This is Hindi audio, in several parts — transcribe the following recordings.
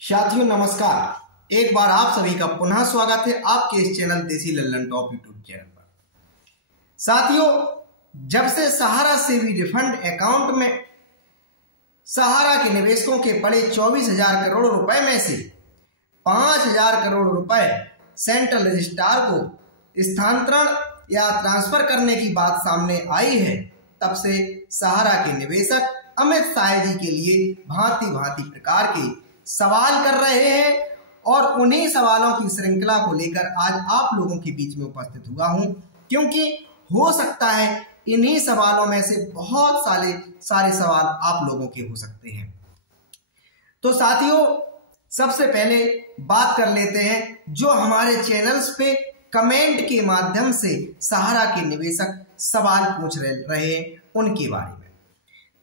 साथियों नमस्कार। एक बार आप सभी का पुनः स्वागत है आपके इस चैनल देसी लल्लन टॉप यूट्यूब चैनल पर। साथियों, जब से सहारा से भी रिफंड अकाउंट में सहारा के निवेशकों के पड़े 24,000 करोड़ रुपए में से 5,000 करोड़ रुपए सेंट्रल रजिस्ट्रार को स्थानांतरण या ट्रांसफर करने की बात सामने आई है, तब से सहारा के निवेशक अमित शाह जी के लिए भांति भांति प्रकार के सवाल कर रहे हैं और उन्हीं सवालों की श्रृंखला को लेकर आज आप लोगों के बीच में उपस्थित हुआ हूं, क्योंकि हो सकता है इन्हीं सवालों में से बहुत सारे सवाल आप लोगों के हो सकते हैं। तो साथियों, सबसे पहले बात कर लेते हैं जो हमारे चैनल्स पे कमेंट के माध्यम से सहारा के निवेशक सवाल पूछ रहे हैं उनके बारे में।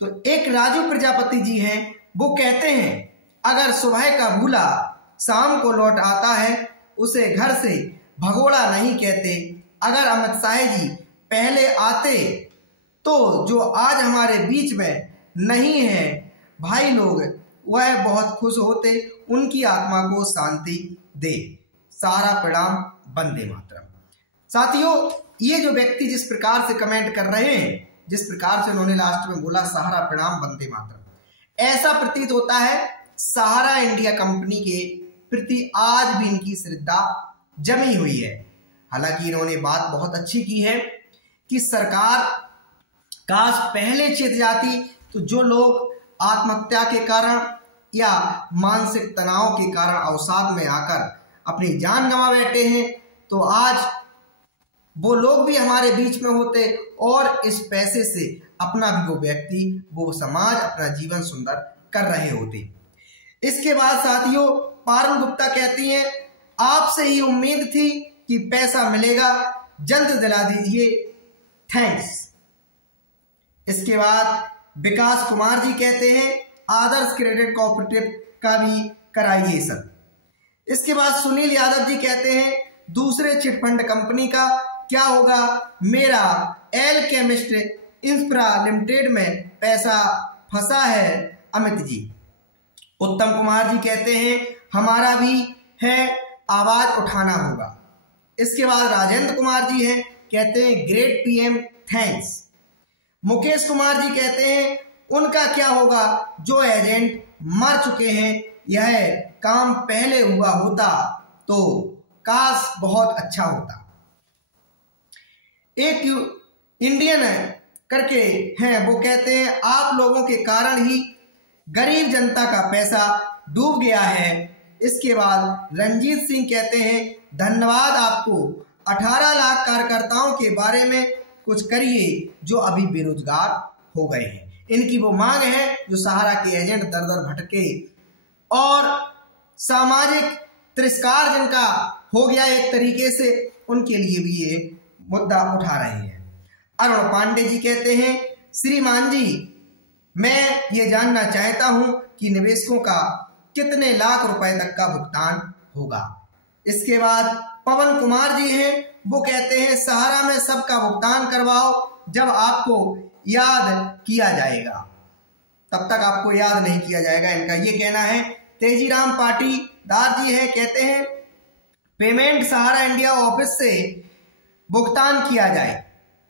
तो एक राजू प्रजापति जी हैं, वो कहते हैं अगर सुबह का भूला शाम को लौट आता है उसे घर से भगोड़ा नहीं कहते। अगर अमित शाह जी पहले आते तो जो आज हमारे बीच में नहीं है भाई लोग, वह बहुत खुश होते। उनकी आत्मा को शांति दे। सहारा प्रणाम, वंदे मातरम। साथियों, ये जो व्यक्ति जिस प्रकार से कमेंट कर रहे हैं, जिस प्रकार से उन्होंने लास्ट में बोला सहारा प्रणाम वंदे मातरम, ऐसा प्रतीत होता है सहारा इंडिया कंपनी के प्रति आज भी इनकी श्रद्धा जमी हुई है। हालांकि इन्होंने बात बहुत अच्छी की है कि सरकार काश पहले चेत जाती तो जो लोग आत्महत्या के कारण या मानसिक तनाव के कारण अवसाद में आकर अपनी जान गंवा बैठे हैं, तो आज वो लोग भी हमारे बीच में होते और इस पैसे से अपना भी वो व्यक्ति, वो समाज, अपना जीवन सुंदर कर रहे होते। इसके बाद साथियों, पारुल गुप्ता कहती हैं आपसे ही उम्मीद थी कि पैसा मिलेगा, जल्द दिला दीजिए, थैंक्स। इसके बाद विकास कुमार जी कहते हैं आदर्श क्रेडिट कोऑपरेटिव का भी कराइए सब। इसके बाद सुनील यादव जी कहते हैं दूसरे चिटफंड कंपनी का क्या होगा, मेरा एल केमिस्ट इंफ्रा लिमिटेड में पैसा फंसा है अमित जी। उत्तम कुमार जी कहते हैं हमारा भी है, आवाज उठाना होगा। इसके बाद राजेंद्र कुमार जी हैं, कहते हैं great PM, thanks. Mukesh Kumar ji कहते हैं उनका क्या होगा, जो एजेंट मर चुके हैं, यह काम पहले हुआ होता तो काश बहुत अच्छा होता। एक इंडियन करके हैं, वो कहते हैं आप लोगों के कारण ही गरीब जनता का पैसा डूब गया है। इसके बाद रंजीत सिंह कहते हैं धन्यवाद आपको, 18 लाख कार्यकर्ताओं के बारे में कुछ करिए जो अभी बेरोजगार हो गए हैं। इनकी वो मांग है जो सहारा के एजेंट दर दर भटके और सामाजिक तिरस्कार जिनका हो गया एक तरीके से, उनके लिए भी ये मुद्दा उठा रहे हैं। अरुण पांडे जी कहते हैं श्रीमान जी, मैं ये जानना चाहता हूं कि निवेशकों का कितने लाख रुपए तक का भुगतान होगा। इसके बाद पवन कुमार जी हैं, वो कहते हैं सहारा में सबका भुगतान करवाओ, जब आपको याद किया जाएगा तब तक आपको याद नहीं किया जाएगा, इनका ये कहना है। तेजीराम पाटीदार जी हैं, कहते हैं पेमेंट सहारा इंडिया ऑफिस से भुगतान किया जाए,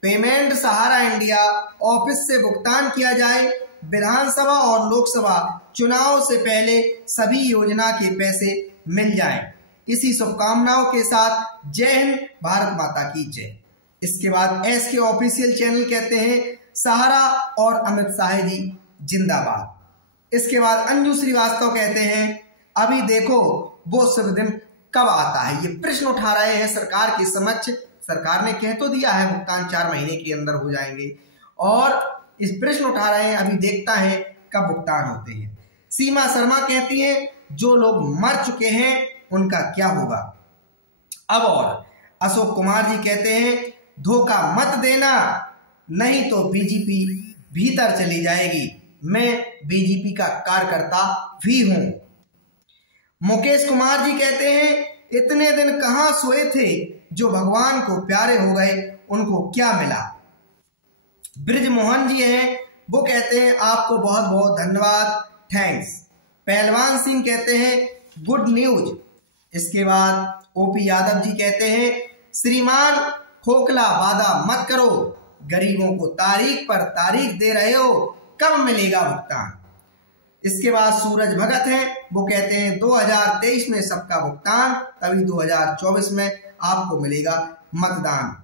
पेमेंट सहारा इंडिया ऑफिस से भुगतान किया जाए। विधानसभा और लोकसभा चुनाव से पहले सभी योजना के पैसे मिल जाएं। इसी शुभकामनाओं के साथ जय हिंद, भारत माता की जय। इसके बाद एस के ऑफिशियल चैनल कहते हैं सहारा और अमित शाह जी जिंदाबाद। इसके बाद अंजू श्रीवास्तव कहते हैं अभी देखो वो शुभ दिन कब आता है। ये प्रश्न उठा रहे हैं सरकार के समक्ष। सरकार ने कह तो दिया है भुगतान 4 महीने के अंदर हो जाएंगे, और इस प्रश्न उठा रहे हैं अभी देखता है कब भुगतान होते हैं। सीमा शर्मा कहती हैं जो लोग मर चुके हैं उनका क्या होगा अब। और अशोक कुमार जी कहते हैं धोखा मत देना, नहीं तो बीजेपी भीतर चली जाएगी, मैं बीजेपी का कार्यकर्ता भी हूं। मुकेश कुमार जी कहते हैं इतने दिन कहां सोए थे, जो भगवान को प्यारे हो गए उनको क्या मिला। ब्रिजमोहन जी हैं, वो कहते हैं आपको बहुत बहुत धन्यवाद, थैंक्स। पहलवान सिंह कहते हैं गुड न्यूज। इसके बाद ओपी यादव जी कहते हैं श्रीमान खोखला वादा मत करो, गरीबों को तारीख पर तारीख दे रहे हो, कब मिलेगा भुगतान। इसके बाद सूरज भगत हैं, वो कहते हैं 2023 में सबका भुगतान, तभी 2024 में आपको मिलेगा मतदान।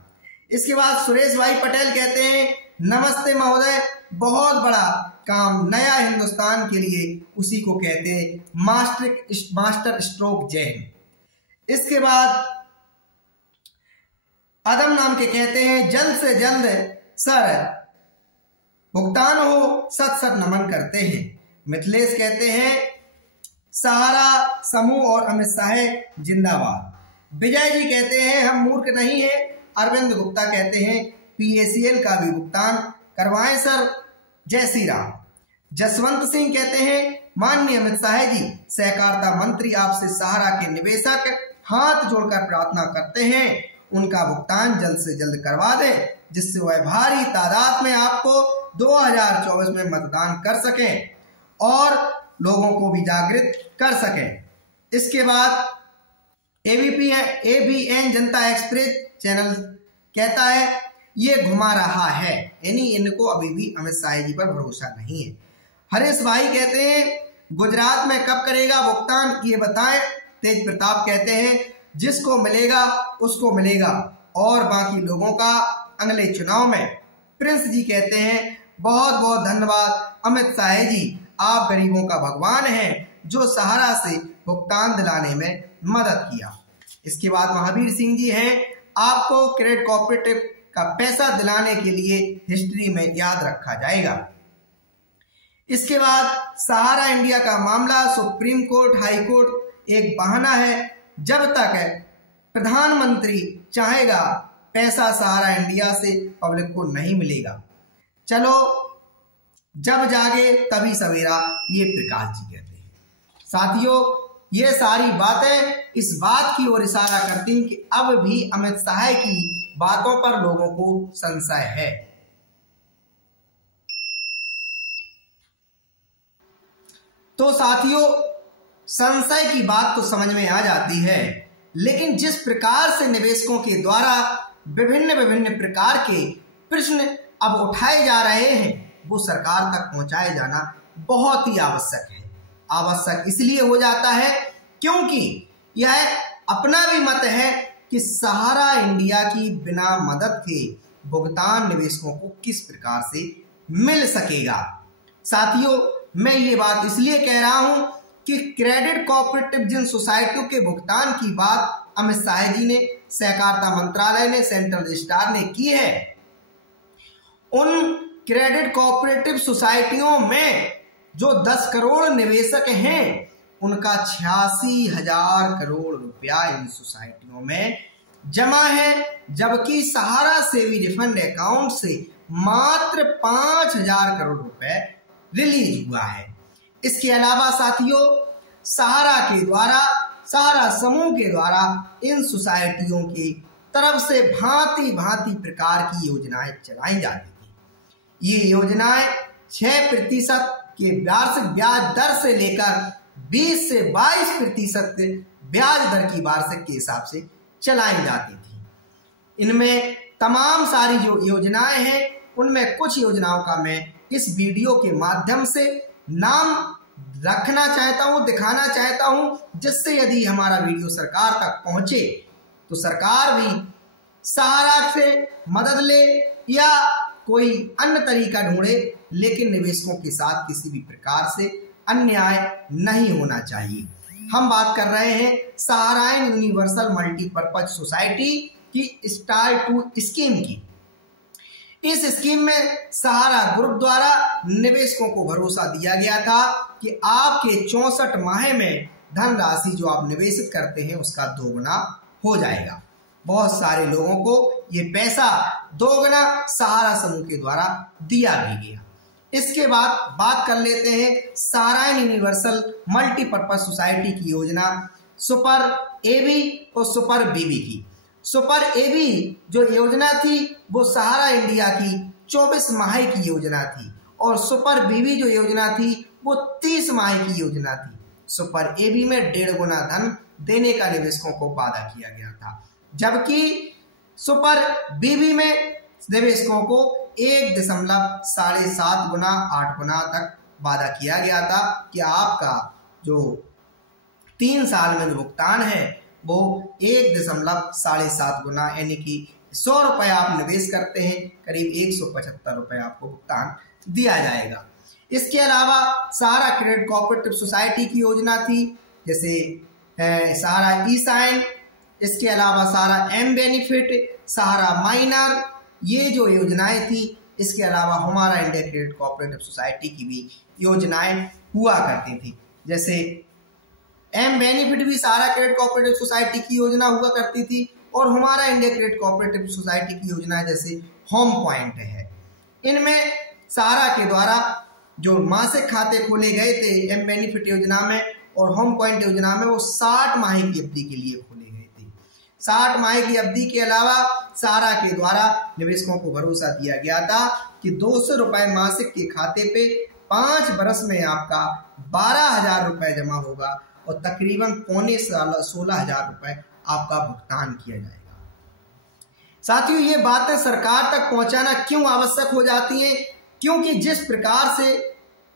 इसके बाद सुरेश भाई पटेल कहते हैं नमस्ते महोदय, बहुत बड़ा काम नया हिंदुस्तान के लिए, उसी को कहते हैं मास्टर स्ट्रोक जय हिंद। इसके बाद अदम नाम के कहते हैं जल्द से जल्द सर भुगतान हो, सत सत नमन करते हैं। मिथिलेश कहते हैं सहारा समूह और अमित शाह जिंदाबाद। विजय जी कहते हैं हम मूर्ख नहीं हैं। अरविंद गुप्ता कहते हैं PACL का भी भुगतान करवाएं सर, जय श्री राम। जसवंत सिंह कहते हैं माननीय अमित शाह जी, सहकारिता मंत्री आपसे सहारा के निवेशक हाथ जोड़कर प्रार्थना करते हैं उनका भुगतान जल्द से जल्द करवा दें, जिससे वह भारी तादाद में आपको 2024 में मतदान कर सकें और लोगों को भी जागृत कर सकें। इसके बाद ABN जनता एक्सप्रेस चैनल कहता है ये घुमा रहा है, यानी इनको अभी भी अमित शाह जी पर भरोसा नहीं है। हरीश भाई कहते हैं गुजरात में कब करेगा भुगतान ये बताएं। तेज प्रताप कहते हैं जिसको मिलेगा उसको मिलेगा और बाकी लोगों का अगले चुनाव में। प्रिंस जी कहते हैं बहुत बहुत धन्यवाद अमित शाह जी, आप गरीबों का भगवान हैं जो सहारा से भुगतान दिलाने में मदद किया। इसके बाद महावीर सिंह जी हैं आपको क्रेडिट कोऑपरेटिव का पैसा दिलाने के लिए हिस्ट्री में याद रखा जाएगा। इसके बाद सहारा इंडिया का मामला सुप्रीम कोर्ट हाई कोर्ट एक बहाना है, जब तक प्रधानमंत्री चाहेगा पैसा सहारा इंडिया से पब्लिक को नहीं मिलेगा। चलो जब जागे तभी सवेरा, ये प्रकाश जी कहते हैं। साथियों ये सारी बातें इस बात की ओर इशारा करती हैं कि अब भी अमित शाह की बातों पर लोगों को संशय है। तो साथियों संशय की बात तो समझ में आ जाती है, लेकिन जिस प्रकार से निवेशकों के द्वारा विभिन्न प्रकार के प्रश्न अब उठाए जा रहे हैं वो सरकार तक पहुंचाए जाना बहुत ही आवश्यक है। आवश्यक इसलिए हो जाता है क्योंकि यह अपना भी मत है कि सहारा इंडिया की बिना मदद के भुगतान निवेशकों को किस प्रकार से मिल सकेगा। साथियों मैं ये बात इसलिए कह रहा हूं कि क्रेडिट कोऑपरेटिव जिन सोसाइटियों के भुगतान की बात अमित शाह जी ने, सहकारिता मंत्रालय ने, सेंट्रल रजिस्ट्रार ने की है, उन क्रेडिट कोऑपरेटिव सोसाइटियों में जो 10 करोड़ निवेशक हैं उनका 86,000 करोड़ रुपया इन सोसाइटियों में जमा है, जबकि सहारा सेवी रिफंड अकाउंट से मात्र 5,000 करोड़ रुपए रिलीज हुआ है। इसके अलावा साथियों सहारा के द्वारा, सहारा समूह के द्वारा इन सोसाइटियों की तरफ से भांति भांति प्रकार की योजनाएं चलाई जाती थी। ये योजनाएं 6% के वार्षिक ब्याज दर से लेकर 20 से 22% ब्याज दर की वार्षिक के हिसाब से चलाई जाती थी। इनमें तमाम सारी जो योजनाएं हैं उनमें कुछ योजनाओं का मैं इस वीडियो के माध्यम से नाम रखना चाहता हूं, दिखाना चाहता हूं, जिससे यदि हमारा वीडियो सरकार तक पहुंचे तो सरकार भी सहारा से मदद ले या कोई अन्य तरीका ढूंढे, लेकिन निवेशकों के साथ किसी भी प्रकार से अन्याय नहीं होना चाहिए। हम बात कर रहे हैं सहारायन यूनिवर्सल मल्टीपर्पज सोसाइटी की स्टार 2 स्कीम की। इस स्कीम में सहारा ग्रुप द्वारा निवेशकों को भरोसा दिया गया था कि आपके 64 माह में धनराशि जो आप निवेशित करते हैं उसका दोगुना हो जाएगा। बहुत सारे लोगों को ये पैसा दोगुना सहारा समूह के द्वारा दिया भी गया। इसके बाद बात कर लेते हैं सहारायन यूनिवर्सल मल्टीपर्पज सोसाइटी की योजना सुपर एबी और सुपर बीबी की। सुपर एबी जो योजना थी वो सहारा इंडिया की 24 माह की योजना थी और सुपर बीबी जो योजना थी वो 30 माह की योजना थी। सुपर एबी में 1.5 गुना धन देने का निवेशकों को वादा किया गया था, जबकि सुपर बीबी में निवेशकों को 1.7 गुना 8 गुना तक वादा किया गया था कि आपका जो 3 साल में जो भुगतान है वो 1.7 गुना, यानी कि 100 रुपए आप निवेश करते हैं करीब 175 रुपए आपको भुगतान दिया जाएगा। इसके अलावा सहारा क्रेडिट कोऑपरेटिव सोसाइटी की योजना थी, जैसे सहारा ई साइन, इसके अलावा सहारा एम बेनिफिट, सहारा माइनर, ये जो योजनाएं थी। इसके अलावा हमारा इंडिया क्रेडिट कोऑपरेटिव सोसाइटी की भी योजनाएं हुआ करती थी, जैसे एम बेनिफिट भी सहारा क्रेडिट कोऑपरेटिव सोसाइटी की योजना हुआ करती थी, और हमारा इंडिया क्रेडिट कोऑपरेटिव सोसाइटी की योजना जैसे होम पॉइंट है। इनमें सहारा के द्वारा जो मासिक खाते खोले गए थे एम बेनिफिट योजना में और होम पॉइंट योजना में, वो 60 माह की अवधि के लिए खोले गए थे। 60 माह की अवधि के अलावा सहारा के द्वारा निवेशकों को भरोसा दिया गया था कि 200 रुपए मासिक के खाते पे 5 वर्ष में आपका 12,000 रुपए जमा होगा और तकरीबन 16,500 रुपए आपका भुगतान किया जाएगा। साथियों, ये बातें सरकार तक पहुंचाना क्यों आवश्यक हो जाती हैं? क्योंकि जिस प्रकार से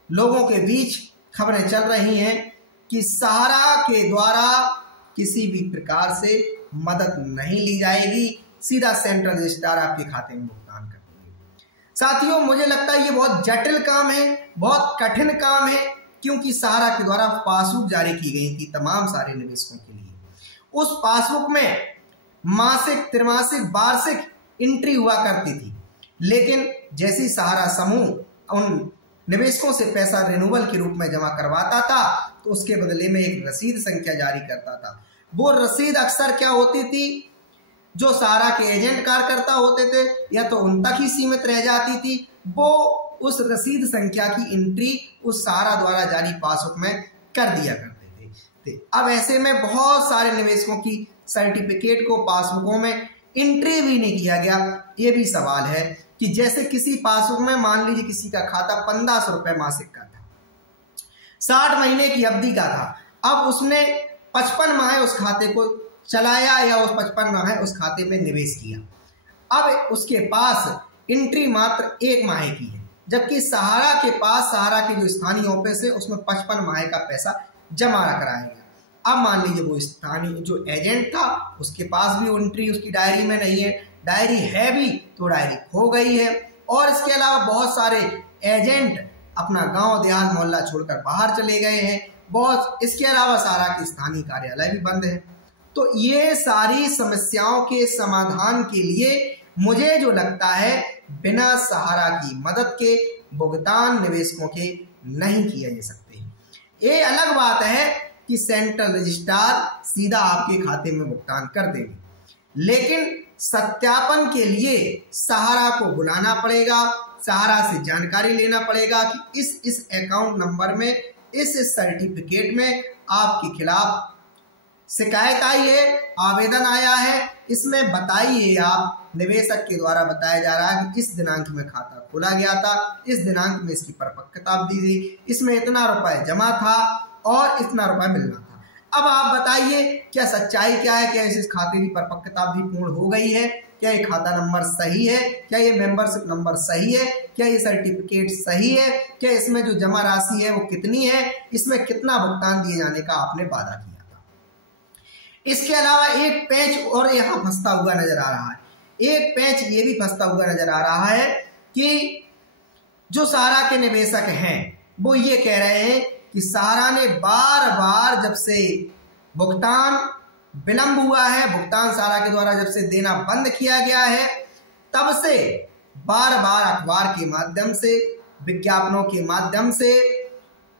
लोगों के बीच खबरें चल रही हैं कि सहारा के द्वारा किसी भी प्रकार से मदद नहीं ली जाएगी, सीधा सेंट्रल रजिस्ट्रार आपके खाते में भुगतान कर देंगे। साथियों, मुझे लगता है ये बहुत जटिल काम है, बहुत कठिन काम है, क्योंकि सहारा के द्वारा पासबुक जारी की गई थी तमाम सारे निवेशकों के लिए। उस पासबुक में मासिक, त्रैमासिक, वार्षिक एंट्री हुआ करती थी, लेकिन जैसी सहारा समूह उन निवेशकों से पैसा रिन्यूअल के रूप में जमा करवाता था तो उसके बदले में एक रसीद संख्या जारी करता था। वो रसीद अक्सर क्या होती थी, जो सहारा के एजेंट कार्यकर्ता होते थे या तो उन तक ही सीमित रह जाती थी, वो उस रसीद संख्या की एंट्री उस सहारा द्वारा जारी पासबुक में कर दिया करते थे। अब ऐसे में बहुत सारे निवेशकों की सर्टिफिकेट को पासबुकों में एंट्री भी नहीं किया गया। ये भी सवाल है कि जैसे किसी पासबुक में मान लीजिए किसी का खाता 1500 रुपए मासिक का था, 60 महीने की अवधि का था, अब उसने 55 माह उस खाते को चलाया या उस 55 माह उस खाते में निवेश किया। अब उसके पास एंट्री मात्र 1 माह की है, जबकि सहारा के पास, सहारा के जो स्थानीय ऑफिस है उसमें 55 माह का पैसा जमा कराया गया। अब मान लीजिए वो स्थानीय जो एजेंट था उसके पास भी एंट्री उसकी डायरी में नहीं है, डायरी है भी तो डायरी खो गई है, और इसके अलावा बहुत सारे एजेंट अपना गांव देहात मोहल्ला छोड़कर बाहर चले गए हैं, बहुत, इसके अलावा सहारा के स्थानीय कार्यालय भी बंद है। तो ये सारी समस्याओं के समाधान के लिए मुझे जो लगता है बिना सहारा की मदद के भुगतान निवेशकों के नहीं किए जा सकते। ये अलग बात है कि सेंट्रल रजिस्ट्रार सीधा आपके खाते में भुगतान कर देंगे, लेकिन सत्यापन के लिए सहारा को बुलाना पड़ेगा, सहारा से जानकारी लेना पड़ेगा कि इस अकाउंट नंबर में, इस सर्टिफिकेट में आपके खिलाफ शिकायत आई है, आवेदन आया है, इसमें बताइए, आप निवेशक के द्वारा बताया जा रहा है कि इस दिनांक में खाता खोला गया था, इस दिनांक में इसकी परिपक्वता अवधि थी, इसमें इतना रुपए जमा था और इतना रुपए मिलना था। अब आप बताइए क्या सच्चाई क्या है, क्या इस खाते की परिपक्वता अवधि पूर्ण हो गई है, क्या ये खाता नंबर सही है, क्या ये मेंबरशिप नंबर सही है, क्या ये सर्टिफिकेट सही है, क्या इसमें जो जमा राशि है वो कितनी है, इसमें कितना भुगतान दिए जाने का आपने वादा किया था। इसके अलावा एक पेंच और यहाँ फंसता हुआ नजर आ रहा है, एक पेंच ये भी फंसता हुआ नजर आ रहा है कि जो सहारा के निवेशक हैं वो ये कह रहे हैं कि सहारा ने बार बार जब से भुगतान विलंब हुआ है, भुगतान सहारा के द्वारा जब से देना बंद किया गया है, तब से बार बार अखबार के माध्यम से, विज्ञापनों के माध्यम से,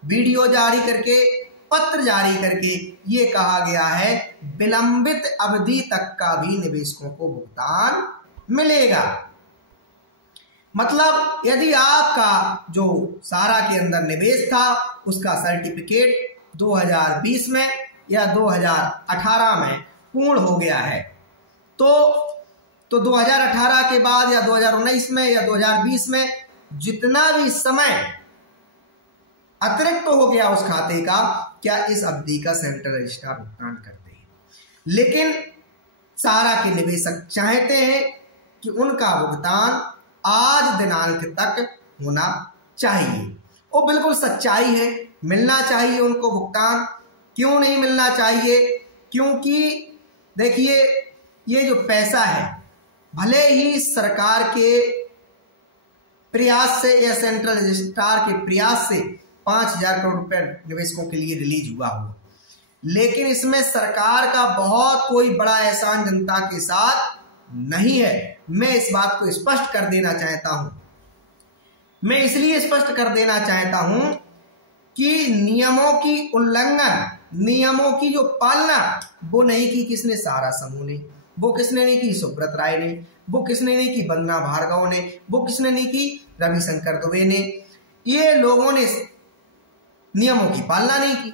वीडियो जारी करके, पत्र जारी करके ये कहा गया है विलंबित अवधि तक का भी निवेशकों को भुगतान मिलेगा। मतलब यदि आपका जो सहारा के अंदर निवेश था उसका सर्टिफिकेट 2020 में या 2018 में पूर्ण हो गया है, तो 2018 के बाद या 2019 में या 2020 में जितना भी समय अतिरिक्त हो गया उस खाते का, क्या इस अवधि का सेंट्रल रजिस्ट्रार भुगतान करते हैं। लेकिन सहारा के निवेशक चाहते हैं कि उनका भुगतान आज दिनांक तक होना चाहिए। वो बिल्कुल सच्चाई है, मिलना चाहिए उनको भुगतान। क्यों नहीं मिलना चाहिए? क्योंकि देखिए, ये जो पैसा है, भले ही सरकार के प्रयास से या सेंट्रल रजिस्ट्रार के प्रयास से 5,000 करोड़ रुपए निवेशकों के लिए रिलीज हुआ, लेकिन इसमें सरकार का बहुत कोई बड़ा एहसान जनता के साथ नहीं है। मैं इस बात को स्पष्ट कर देना चाहता हूं। मैं इसलिए स्पष्ट कर देना चाहता हूं कि नियमों की उल्लंघन, नियमों की जो पालना वो नहीं की किसने? सहारा समूह ने। वो किसने नहीं की? सुब्रत राय ने। वो किसने नहीं की? वंदना भार्गव ने। वो किसने नहीं की? रविशंकर दुबे ने। ये लोगों ने नियमों की पालना नहीं की।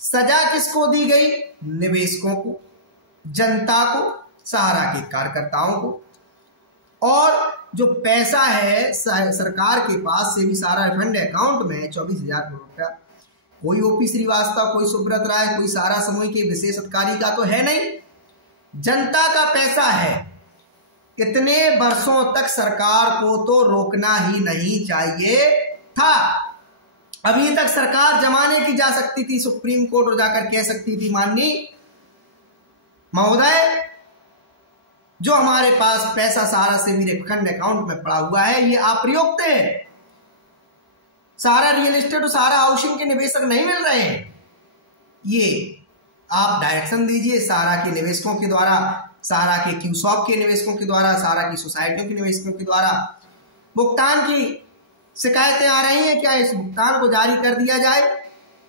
सजा किसको दी गई? निवेशकों को, जनता को, सहारा के कार्यकर्ताओं को। और जो पैसा है सरकार के पास से भी सहारा फंड अकाउंट में 24,000 करोड़ रुपया, कोई ओपी श्रीवास्तव, कोई सुब्रत राय, कोई सहारा समूह के विशेष अधिकारी का तो है नहीं, जनता का पैसा है। इतने वर्षों तक सरकार को तो रोकना ही नहीं चाहिए था। अभी तक सरकार जमाने की जा सकती थी, सुप्रीम कोर्ट और जाकर कह सकती थी, माननीय महोदय, जो हमारे पास पैसा सहारा से मेरे फंड अकाउंट में पड़ा हुआ है ये अप्रयुक्त है, सहारा रियल एस्टेट और सहारा हाउसिंग के निवेशक नहीं मिल रहे हैं, ये आप डायरेक्शन दीजिए सहारा के निवेशकों के द्वारा, सहारा के क्यूसॉप के निवेशकों के द्वारा, सहारा की सोसाइटियों के निवेशकों के द्वारा भुगतान की शिकायतें आ रही हैं, क्या इस भुगतान को जारी कर दिया जाए,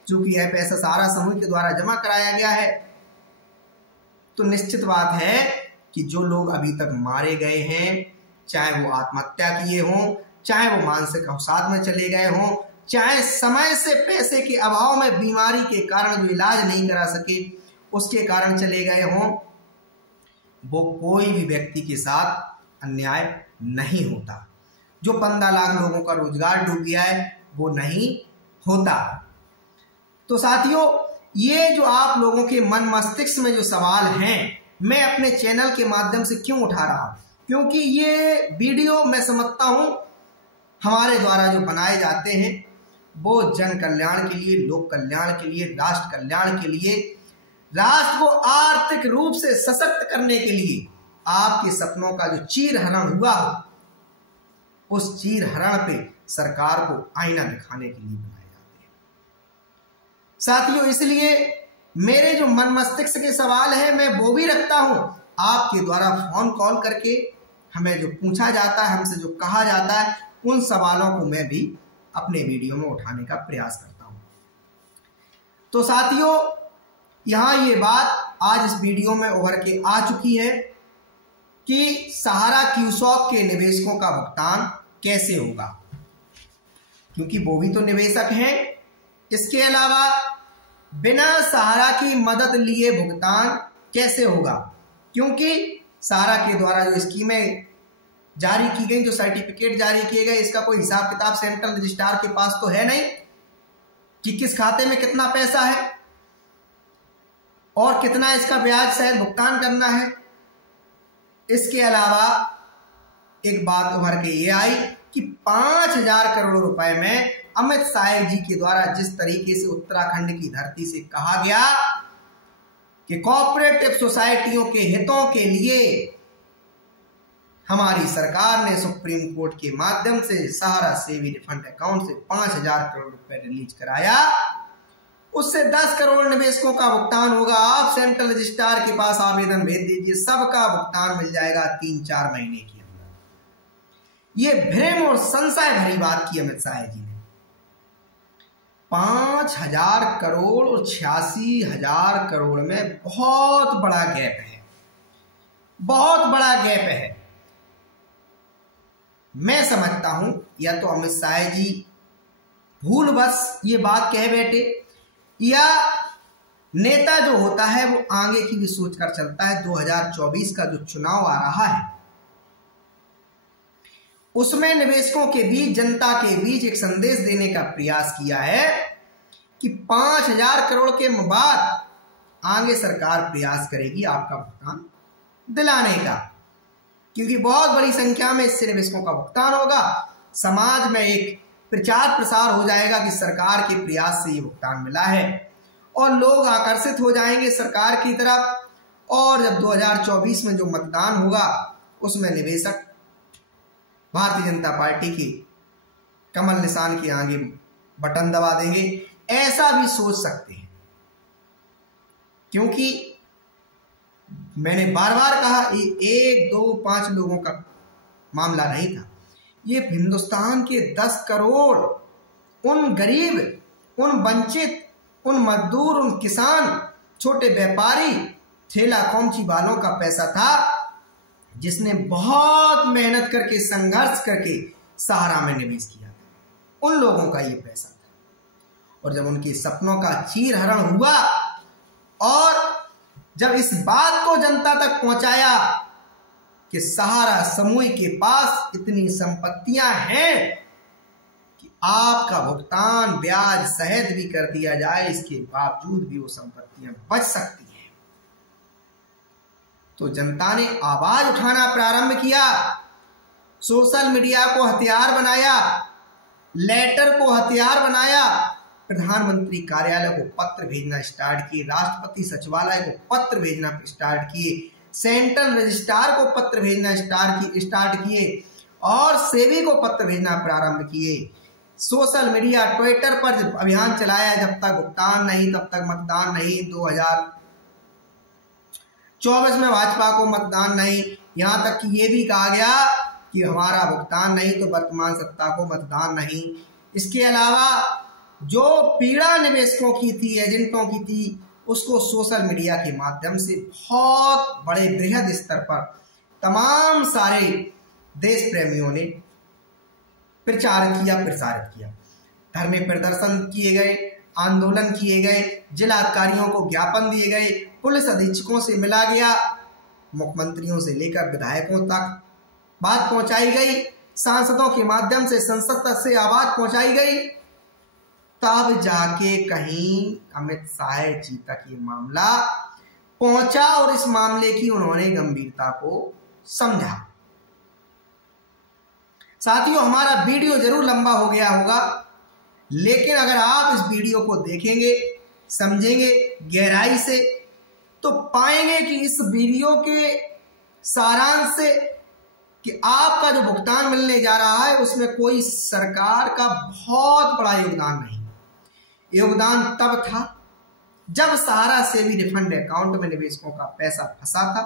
चूंकि यह पैसा सहारा समूह के द्वारा जमा कराया गया है। तो निश्चित बात है कि जो लोग अभी तक मारे गए हैं, चाहे वो आत्महत्या किए हों, चाहे वो मानसिक अवसाद में चले गए हों, चाहे समय से पैसे के अभाव में बीमारी के कारण जो इलाज नहीं करा सके उसके कारण चले गए हों, वो कोई भी व्यक्ति के साथ अन्याय नहीं होता। जो 15 लाख लोगों का रोजगार डूब गया है वो नहीं होता। तो साथियों, ये जो आप लोगों के मन मस्तिष्क में जो सवाल हैं, मैं अपने चैनल के माध्यम से क्यों उठा रहा हूं? क्योंकि ये वीडियो मैं समझता हूं हमारे द्वारा जो बनाए जाते हैं वो जन कल्याण के लिए, लोक कल्याण के लिए, राष्ट्र कल्याण के लिए, राष्ट्र को आर्थिक रूप से सशक्त करने के लिए, आपके सपनों का जो चीरहरण हुआ हो उस चीरहरण पे सरकार को आईना दिखाने के लिए बनाए जाते हैं। साथियों, इसलिए मेरे जो मन मस्तिष्क के सवाल है मैं वो भी रखता हूं, आपके द्वारा फोन कॉल करके हमें जो पूछा जाता है, हमसे जो कहा जाता है, उन सवालों को मैं भी अपने वीडियो में उठाने का प्रयास करता हूं। तो साथियों, यहां ये बात आज इस वीडियो में उभर के आ चुकी है कि सहारा क्यूसॉप के निवेशकों का भुगतान कैसे होगा, क्योंकि वो भी तो निवेशक हैं। इसके अलावा बिना सहारा की मदद लिए भुगतान कैसे होगा, क्योंकि सहारा के द्वारा जो स्कीमें जारी की गई, जो सर्टिफिकेट जारी किए गए, इसका कोई हिसाब किताब सेंट्रल रजिस्ट्रार के पास तो है नहीं कि किस खाते में कितना पैसा है और कितना इसका ब्याज शायद भुगतान करना है। इसके अलावा एक बात उभर के ये आई कि 5,000 करोड़ रुपए में अमित शाह जी के द्वारा जिस तरीके से उत्तराखंड की धरती से कहा गया कि कोऑपरेटिव सोसाइटियों के हितों के लिए हमारी सरकार ने सुप्रीम कोर्ट के माध्यम से सहारा सेविंग फंड अकाउंट से 5,000 करोड़ रुपए रिलीज कराया, उससे 10 करोड़ निवेशकों का भुगतान होगा। आप सेंट्रल रजिस्ट्रार के पास आवेदन भेज दीजिए, सबका भुगतान मिल जाएगा 3-4 महीने के अंदर। ये भ्रम और संशय भरी बात की अमित शाह जी ने। 5,000 करोड़ और 86,000 करोड़ में बहुत बड़ा गैप है, बहुत बड़ा गैप है। मैं समझता हूं या तो अमित शाह जी भूलवश ये बात कह बैठे, या नेता जो होता है वो आगे की भी सोच कर चलता है। 2024 का जो चुनाव आ रहा है उसमें निवेशकों के बीच, जनता के बीच एक संदेश देने का प्रयास किया है कि 5,000 करोड़ के बाद आगे सरकार प्रयास करेगी आपका भुगतान दिलाने का, क्योंकि बहुत बड़ी संख्या में इससे निवेशकों का भुगतान होगा। समाज में एक प्रचार प्रसार हो जाएगा कि सरकार के प्रयास से ये भुगतान मिला है और लोग आकर्षित हो जाएंगे सरकार की तरफ। और जब 2024 में जो मतदान होगा उसमें निवेशक भारतीय जनता पार्टी के कमल निशान के आगे बटन दबा देंगे, ऐसा भी सोच सकते हैं। क्योंकि मैंने बार बार कहा, ये 1, 2, 5 लोगों का मामला नहीं था, ये हिंदुस्तान के 10 करोड़ उन गरीब, उन वंचित, उन मजदूर, उन किसान, छोटे व्यापारी, ठेला कौमची वालों का पैसा था, जिसने बहुत मेहनत करके, संघर्ष करके सहारा में निवेश किया था। उन लोगों का ये पैसा था। और जब उनके सपनों का चीरहरण हुआ और जब इस बात को जनता तक पहुंचाया कि सहारा समूह के पास इतनी संपत्तियां हैं कि आपका भुगतान ब्याज सहित भी कर दिया जाए, इसके बावजूद भी वो संपत्तियां बच सकती हैं, तो जनता ने आवाज उठाना प्रारंभ किया, सोशल मीडिया को हथियार बनाया, लेटर को हथियार बनाया, प्रधानमंत्री कार्यालय को पत्र भेजना स्टार्ट किए, राष्ट्रपति सचिवालय को पत्र भेजना स्टार्ट किए, सेंट्रल रजिस्ट्रार को पत्र भेजना स्टार्ट किए और सेबी को पत्र भेजना प्रारंभ किए। सोशल मीडिया, ट्विटर पर जब अभियान चलाया, जब तक भुगतान नहीं तब तक मतदान नहीं, 2024 में भाजपा को मतदान नहीं, यहां तक कि ये भी कहा गया कि हमारा भुगतान नहीं तो वर्तमान सत्ता को मतदान नहीं। इसके अलावा जो पीड़ा निवेशकों की थी, एजेंटों की थी, उसको सोशल मीडिया के माध्यम से बहुत बड़े बृहद स्तर पर तमाम सारे देश प्रेमियों ने प्रचारित किया, प्रसारित किया। धरने प्रदर्शन किए गए, आंदोलन किए गए, जिला अधिकारियों को ज्ञापन दिए गए, पुलिस अधीक्षकों से मिला गया, मुख्यमंत्रियों से लेकर विधायकों तक बात पहुंचाई गई, सांसदों के माध्यम से संसद तक से आवाज पहुंचाई गई, तब जाके कहीं अमित शाह जी तक ये मामला पहुंचा और इस मामले की उन्होंने गंभीरता को समझा। साथियों, हमारा वीडियो जरूर लंबा हो गया होगा, लेकिन अगर आप इस वीडियो को देखेंगे, समझेंगे गहराई से, तो पाएंगे कि इस वीडियो के सारांश से कि आपका जो भुगतान मिलने जा रहा है उसमें कोई सरकार का बहुत बड़ा योगदान नहीं। योगदान तब था जब सहारा सेवी रिफंड अकाउंट में निवेशकों का पैसा फंसा था,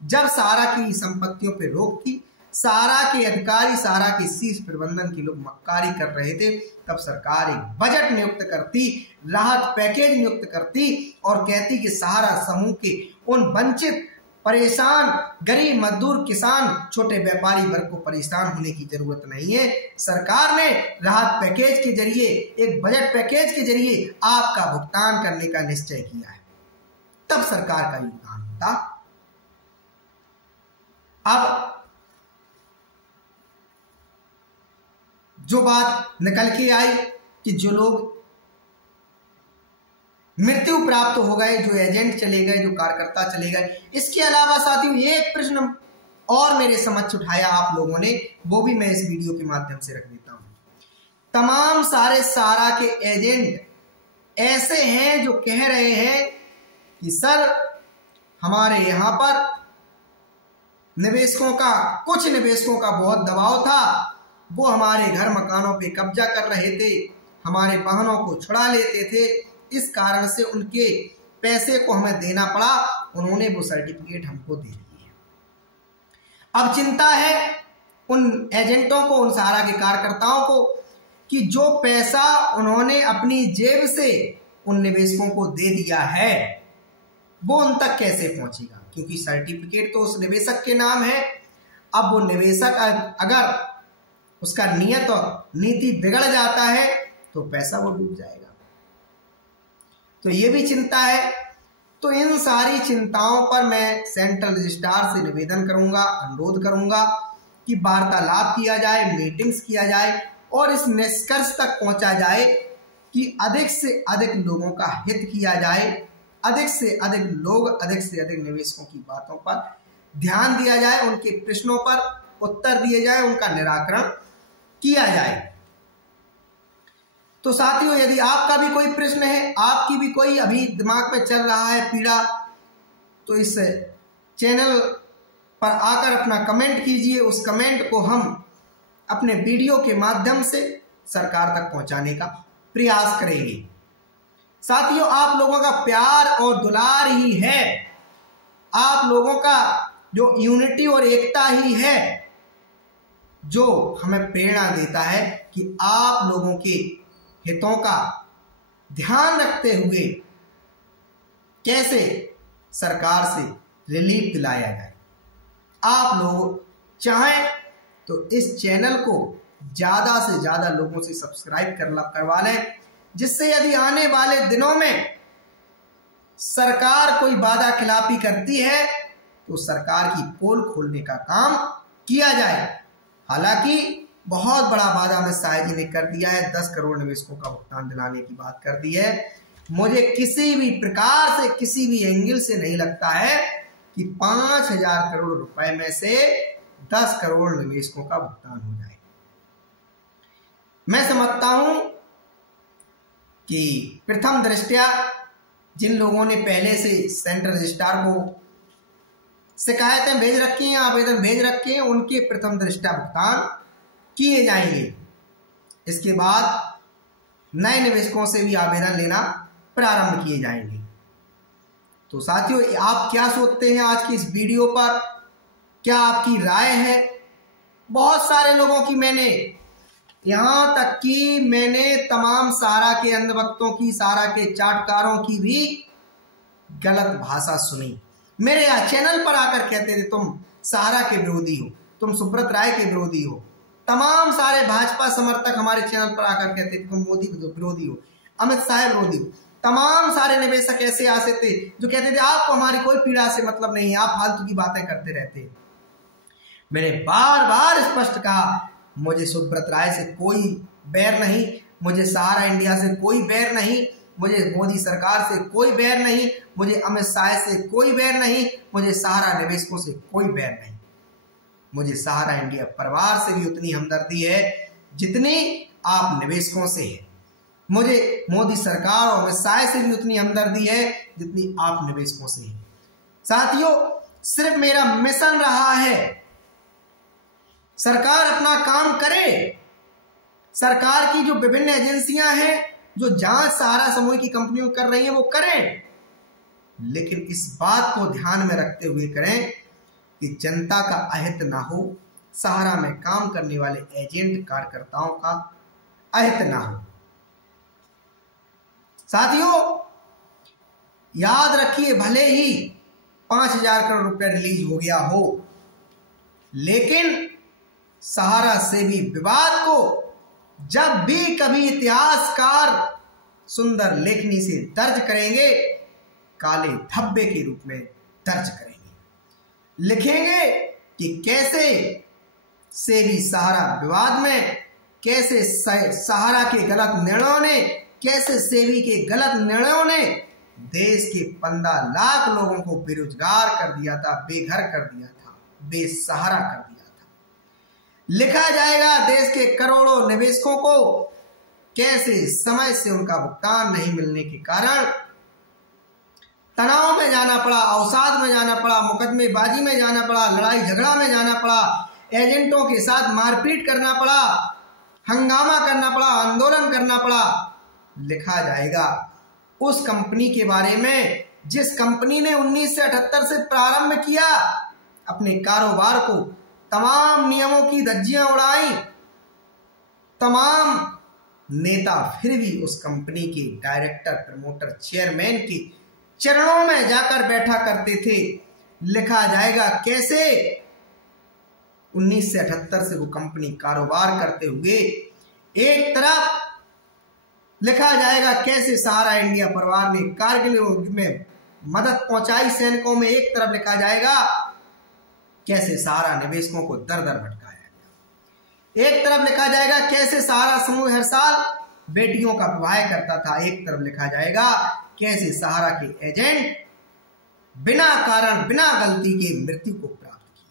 जब सहारा की संपत्तियों पर रोक थी, सहारा के अधिकारी, सहारा के शीर्ष प्रबंधन के लोग मक्कारी कर रहे थे, तब सरकार एक बजट नियुक्त करती, राहत पैकेज नियुक्त करती और कहती कि सहारा समूह के उन वंचित, परेशान, गरीब, मजदूर, किसान, छोटे व्यापारी वर्ग को परेशान होने की जरूरत नहीं है। सरकार ने राहत पैकेज के जरिए, एक बजट पैकेज के जरिए आपका भुगतान करने का निश्चय किया है, तब सरकार का योगदान होता। अब जो बात निकल के आई कि जो लोग मृत्यु प्राप्त हो गए, जो एजेंट चले गए, जो कार्यकर्ता चले गए, इसके अलावा साथियों एक प्रश्न और मेरे समक्ष उठाया आप लोगों ने, वो भी मैं इस वीडियो के माध्यम से रख देता हूं। तमाम सारे सहारा के एजेंट ऐसे हैं जो कह रहे हैं कि सर हमारे यहां पर निवेशकों का, कुछ निवेशकों का बहुत दबाव था, वो हमारे घर मकानों पे कब्जा कर रहे थे, हमारे वाहनों को छुड़ा लेते थे, इस कारण से उनके पैसे को हमें देना पड़ा, उन्होंने वो सर्टिफिकेट हमको दे दिए। अब चिंता है उन एजेंटों को, उन सहारा के कार्यकर्ताओं को कि जो पैसा उन्होंने अपनी जेब से उन निवेशकों को दे दिया है वो उन तक कैसे पहुंचेगा, क्योंकि सर्टिफिकेट तो उस निवेशक के नाम है। अब वो निवेशक अगर उसका नियत और नीति बिगड़ जाता है तो पैसा वो डूब जाएगा, तो ये भी चिंता है। तो इन सारी चिंताओं पर मैं सेंट्रल रजिस्ट्रार से निवेदन करूंगा, अनुरोध करूंगा कि वार्तालाप किया जाए, मीटिंग्स किया जाए और इस निष्कर्ष तक पहुंचा जाए कि अधिक से अधिक लोगों का हित किया जाए, अधिक से अधिक लोग, अधिक से अधिक निवेशकों की बातों पर ध्यान दिया जाए, उनके प्रश्नों पर उत्तर दिए जाए, उनका निराकरण किया जाए। तो साथियों, यदि आपका भी कोई प्रश्न है, आपकी भी कोई अभी दिमाग में चल रहा है पीड़ा, तो इस चैनल पर आकर अपना कमेंट कीजिए। उस कमेंट को हम अपने वीडियो के माध्यम से सरकार तक पहुंचाने का प्रयास करेंगे। साथियों, आप लोगों का प्यार और दुलार ही है, आप लोगों का जो यूनिटी और एकता ही है जो हमें प्रेरणा देता है कि आप लोगों के हितों का ध्यान रखते हुए कैसे सरकार से रिलीफ दिलाया जाए। आप लोग चाहें तो इस चैनल को ज्यादा से ज्यादा लोगों से सब्सक्राइब करवा लें, जिससे यदि आने वाले दिनों में सरकार कोई वादा खिलाफी करती है तो सरकार की पोल खोलने का काम किया जाए। हालांकि बहुत बड़ा वादा अमित शाह जी ने कर दिया है, 10 करोड़ निवेशकों का भुगतान दिलाने की बात कर दी है। मुझे किसी भी प्रकार से, किसी भी एंगल से नहीं लगता है कि 5,000 करोड़ रुपए में से 10 करोड़ निवेशकों का भुगतान हो जाए। मैं समझता हूं कि प्रथम दृष्टया जिन लोगों ने पहले से सेंट्रल रजिस्ट्रार को शिकायतें भेज रखी हैं, आवेदन भेज रखे हैं, उनके प्रथम दृष्टया भुगतान किए जाएंगे। इसके बाद नए निवेशकों से भी आवेदन लेना प्रारंभ किए जाएंगे। तो साथियों, आप क्या सोचते हैं आज की इस वीडियो पर? क्या आपकी राय है? बहुत सारे लोगों की मैंने, यहां तक कि मैंने तमाम सारा के अंधभक्तों की, सारा के चाटकारों की भी गलत भाषा सुनी। मेरे चैनल पर आकर कहते थे तुम सहारा के विरोधी हो, तुम सुब्रत राय के विरोधी हो। तमाम सारे भाजपा समर्थक हमारे चैनल पर आकर कहते थे तुम मोदी विरोधी हो, अमित शाह विरोधी हो। तमाम सारे निवेशक ऐसे आते थे जो कहते थे आपको हमारी कोई पीड़ा से मतलब नहीं है, आप फालतू की बातें करते रहते। मैंने बार बार स्पष्ट कहा, मुझे सुब्रत राय से कोई बैर नहीं, मुझे सहारा इंडिया से कोई बैर नहीं, मुझे मोदी सरकार से कोई बैर नहीं, मुझे अमित शाह से कोई बैर नहीं, मुझे सहारा निवेशकों से कोई बैर नहीं। मुझे सहारा इंडिया परिवार से भी उतनी हमदर्दी है जितनी आप निवेशकों से है। मुझे मोदी सरकार और अमित शाह से भी उतनी हमदर्दी है जितनी आप निवेशकों से है। साथियों, सिर्फ मेरा मिशन रहा है सरकार अपना काम करे। सरकार की जो विभिन्न एजेंसियां हैं जो जांच सहारा समूह की कंपनियों कर रही हैं वो करें, लेकिन इस बात को ध्यान में रखते हुए करें कि जनता का अहित ना हो, सहारा में काम करने वाले एजेंट कार्यकर्ताओं का अहित ना हो। साथियों, याद रखिए, भले ही 5,000 करोड़ रुपया रिलीज हो गया हो, लेकिन सहारा से भी विवाद को जब भी कभी इतिहासकार सुंदर लेखनी से दर्ज करेंगे, काले धब्बे के रूप में दर्ज करेंगे। लिखेंगे कि कैसे सेबी सहारा विवाद में, कैसे सहारा के गलत निर्णयों ने, कैसे सेबी के गलत निर्णयों ने देश के 15 लाख लोगों को बेरोजगार कर दिया था, बेघर कर दिया था, बेसहारा कर दिया था। लिखा जाएगा देश के करोड़ों निवेशकों को कैसे समय से उनका भुगतान नहीं मिलने के कारण तनाव में जाना पड़ा, अवसाद में जाना पड़ा, मुकदमेबाजी में जाना पड़ा, लड़ाई झगड़ा में जाना पड़ा, एजेंटों के साथ मारपीट करना पड़ा, हंगामा करना पड़ा, आंदोलन करना पड़ा। लिखा जाएगा उस कंपनी के बारे में जिस कंपनी ने 1978 से प्रारंभ किया अपने कारोबार को, तमाम नियमों की धज्जियां उड़ाई, तमाम नेता फिर भी उस कंपनी के डायरेक्टर, प्रमोटर, चेयरमैन के चरणों में जाकर बैठा करते थे। लिखा जाएगा कैसे 1978 से वो कंपनी कारोबार करते हुए, एक तरफ लिखा जाएगा कैसे सहारा इंडिया परिवार ने कारगिल में मदद पहुंचाई सैनिकों में, एक तरफ लिखा जाएगा कैसे सहारा निवेशकों को दर दर भटकाया गया, एक तरफ लिखा जाएगा कैसे सहारा समूह हर साल बेटियों का विवाह करता था, एक तरफ लिखा जाएगा कैसे सहारा के एजेंट बिना कारण बिना गलती के मृत्यु को प्राप्त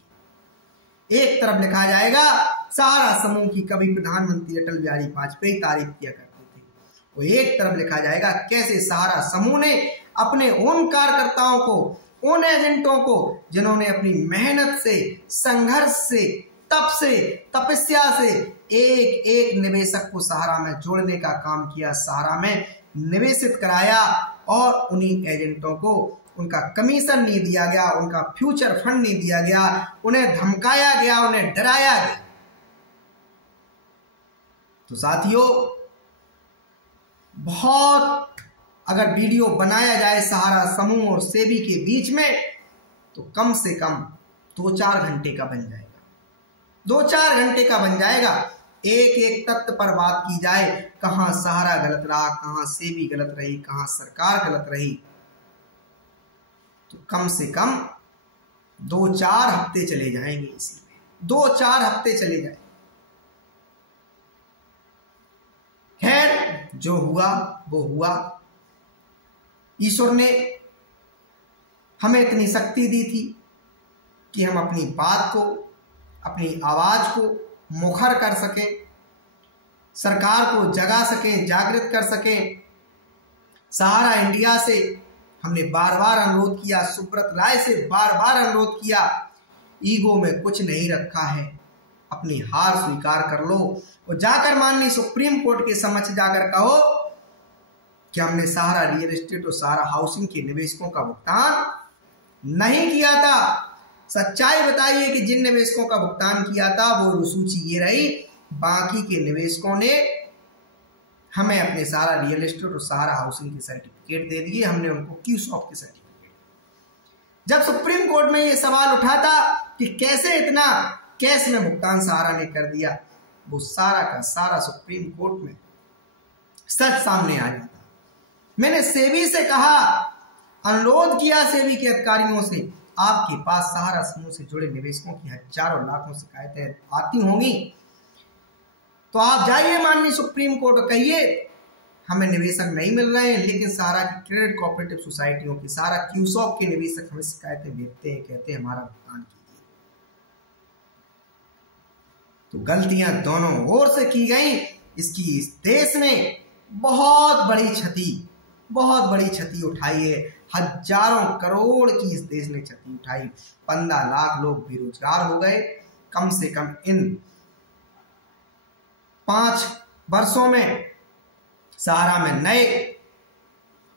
किए। एक तरफ लिखा जाएगा सहारा समूह की कभी प्रधानमंत्री अटल बिहारी वाजपेयी तारीफ किया करते थे। वो एक तरफ लिखा जाएगा कैसे सहारा समूह ने अपने उन कार्यकर्ताओं को, उन एजेंटों को जिन्होंने अपनी मेहनत से, संघर्ष से, तप से, तपस्या से एक एक निवेशक को सहारा में जोड़ने का काम किया, सहारा में निवेशित कराया और उन्हीं एजेंटों को उनका कमीशन नहीं दिया गया, उनका फ्यूचर फंड नहीं दिया गया, उन्हें धमकाया गया, उन्हें डराया गया। तो साथियों, बहुत अगर वीडियो बनाया जाए सहारा समूह और सेबी के बीच में तो कम से कम 2-4 घंटे का बन जाएगा, 2-4 घंटे का बन जाएगा। एक एक तथ्य पर बात की जाए, कहां सहारा गलत रहा, कहां सेबी गलत रही, कहां सरकार गलत रही, तो कम से कम 2-4 हफ्ते चले जाएंगे। इसी में 2-4 हफ्ते चले जाएंगे। खैर, जो हुआ वो हुआ। ईश्वर ने हमें इतनी शक्ति दी थी कि हम अपनी बात को, अपनी आवाज को मुखर कर सकें, सरकार को जगा सकें, जागृत कर सकें। सहारा इंडिया से हमने बार बार अनुरोध किया, सुब्रत राय से बार बार अनुरोध किया, ईगो में कुछ नहीं रखा है, अपनी हार स्वीकार कर लो और जाकर माननीय सुप्रीम कोर्ट के समक्ष जाकर कहो कि हमने सहारा रियल एस्टेट और सहारा हाउसिंग के निवेशकों का भुगतान नहीं किया था। सच्चाई बताइए कि जिन निवेशकों का भुगतान किया था वो सूची ये रही, बाकी के निवेशकों ने हमें अपने सहारा रियल एस्टेट और सहारा हाउसिंग के सर्टिफिकेट दे दिए, हमने उनको क्यूसॉप के सर्टिफिकेट। जब सुप्रीम कोर्ट में ये सवाल उठा था कि कैसे इतना कैश में भुगतान सहारा ने कर दिया, वो सारा का सारा सुप्रीम कोर्ट में सच सामने आ जाता। मैंने सेबी से कहा, अनुरोध किया सेबी के अधिकारियों से, आपके पास सहारा समूह से जुड़े निवेशकों की हजारों लाखों शिकायतें आती होंगी, तो आप जाइए माननीय सुप्रीम कोर्ट और कहिए हमें निवेशक नहीं मिल रहे हैं, लेकिन सहारा की क्रेडिट कोऑपरेटिव सोसाइटियों की, सहारा क्यूसॉप के निवेशक हमें शिकायतें भेजते हैं, कहते हैं हमारा भुगतान कीजिए। तो गलतियां दोनों ओर से की गई। इसकी इस देश ने बहुत बड़ी क्षति उठाई है। हजारों करोड़ की इस देश ने क्षति उठाई। 15 लाख लोग बेरोजगार हो गए। कम से कम इन 5 वर्षों में सहारा में नए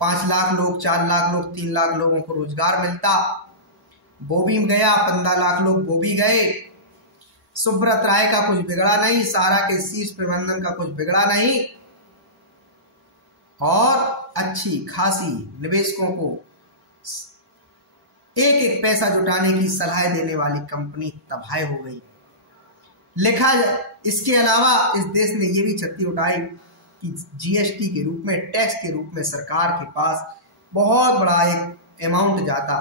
5 लाख लोग, 4 लाख लोग, 3 लाख लोगों को रोजगार मिलता। वो भी गया, 15 लाख लोग वो भी गए। सुब्रत राय का कुछ बिगड़ा नहीं, सहारा के शीर्ष प्रबंधन का कुछ बिगड़ा नहीं, और अच्छी खासी निवेशकों को एक एक पैसा जुटाने की सलाह देने वाली कंपनी तबाह हो गई। लिखा जाए, इसके अलावा इस देश ने यह भी क्षति उठाई कि जीएसटी के रूप में, टैक्स के रूप में सरकार के पास बहुत बड़ा एक अमाउंट जाता,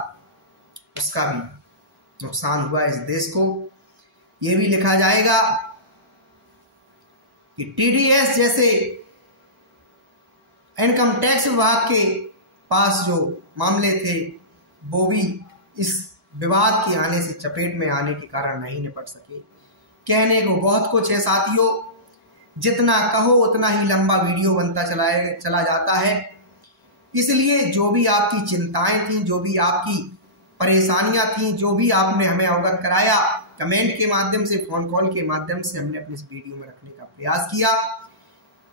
उसका भी नुकसान हुआ इस देश को। यह भी लिखा जाएगा कि टीडीएस जैसे इनकम टैक्स विभाग के पास जो मामले थे वो भी इस विवाद के आने से, चपेट में आने के कारण नहीं निपट सके। कहने को बहुत कुछ है साथियों, जितना कहो उतना ही लंबा वीडियो बनता चला जाता है। इसलिए जो भी आपकी चिंताएं थी, जो भी आपकी परेशानियां थी, जो भी आपने हमें अवगत कराया, कमेंट के माध्यम से, फोन कॉल के माध्यम से हमने अपने इस वीडियो में रखने का प्रयास किया।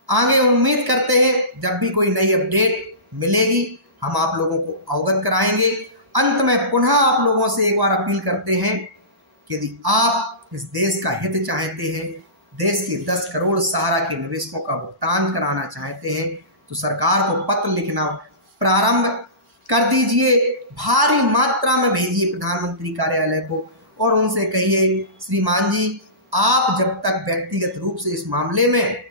आगे उम्मीद करते हैं जब भी कोई नई अपडेट मिलेगी हम आप लोगों को अवगत कराएंगे। अंत में पुनः आप लोगों से एक बार अपील करते हैं कि यदि आप इस देश का हित चाहते हैं, देश के 10 करोड़ सहारा के निवेशकों का भुगतान कराना चाहते हैं, तो सरकार को पत्र लिखना प्रारंभ कर दीजिए। भारी मात्रा में भेजिए प्रधानमंत्री कार्यालय को और उनसे कहिए, श्रीमान जी, आप जब तक व्यक्तिगत रूप से इस मामले में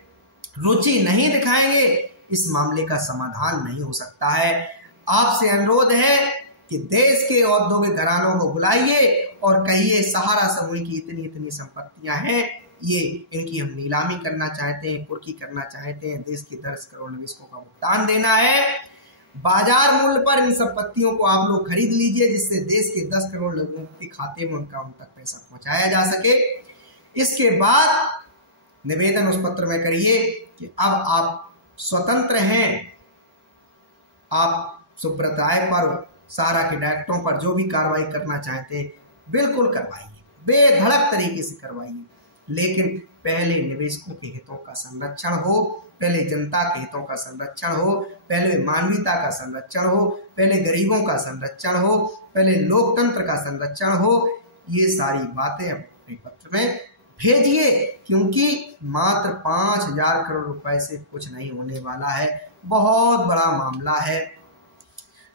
रुचि नहीं दिखाएंगे, इस मामले का समाधान नहीं हो सकता है। आपसे अनुरोध है कि देश के औद्योगिक घरानों को बुलाइए और कहिए सहारा समूह की इतनी संपत्तियां हैं, ये इनकी हम नीलामी करना चाहते हैं, कुर्की करना चाहते हैं, देश के 10 करोड़ निवेशकों का भुगतान देना है। बाजार मूल्य पर इन संपत्तियों को आप लोग खरीद लीजिए, जिससे देश के 10 करोड़ लोगों के खाते में उन तक पैसा पहुंचाया जा सके। इसके बाद निवेदन उस पत्र में करिए कि अब आप स्वतंत्र हैं, आप सुब्रत राय पर, सहारा के डायरेक्टरों पर जो भी कार्रवाई करना चाहते हैं बिल्कुल करवाइए, बेधड़क तरीके से करवाइए, लेकिन पहले निवेशकों के हितों का संरक्षण हो, पहले जनता के हितों का संरक्षण हो, पहले मानवीयता का संरक्षण हो, पहले गरीबों का संरक्षण हो, पहले लोकतंत्र का संरक्षण हो। ये सारी बातें अपने पत्र में भेजिए, क्योंकि मात्र 5,000 करोड़ रुपए से कुछ नहीं होने वाला है, बहुत बड़ा मामला है।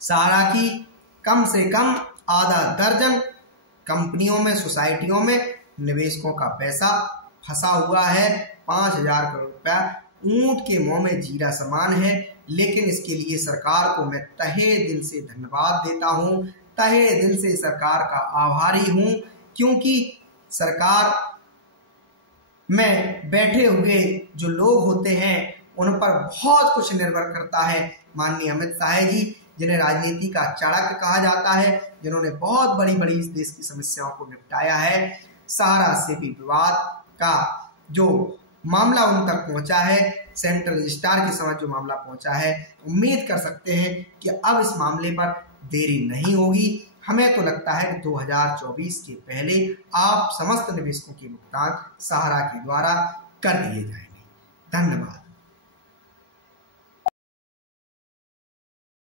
सहारा की कम से कम आधा दर्जन कंपनियों में, सोसाइटियों में निवेशकों का पैसा फंसा हुआ है। 5,000 करोड़ रुपया ऊंट के मुंह में जीरा समान है, लेकिन इसके लिए सरकार को मैं तहे दिल से धन्यवाद देता हूं, तहे दिल से सरकार का आभारी हूं, क्योंकि सरकार में बैठे हुए जो लोग होते हैं उन पर बहुत कुछ निर्भर करता है। माननीय अमित शाह जी, जिन्हें राजनीति का चाणक्य कहा जाता है, जिन्होंने बहुत बड़ी बड़ी इस देश की समस्याओं को निपटाया है, सहारा से भी विवाद का जो मामला उन तक पहुंचा है, सेंट्रल रजिस्ट्रार के समझ जो मामला पहुंचा है, उम्मीद कर सकते हैं कि अब इस मामले पर देरी नहीं होगी। हमें तो लगता है कि 2024 के पहले आप समस्त निवेशकों के भुगतान सहारा के द्वारा कर दिए जाएंगे। धन्यवाद।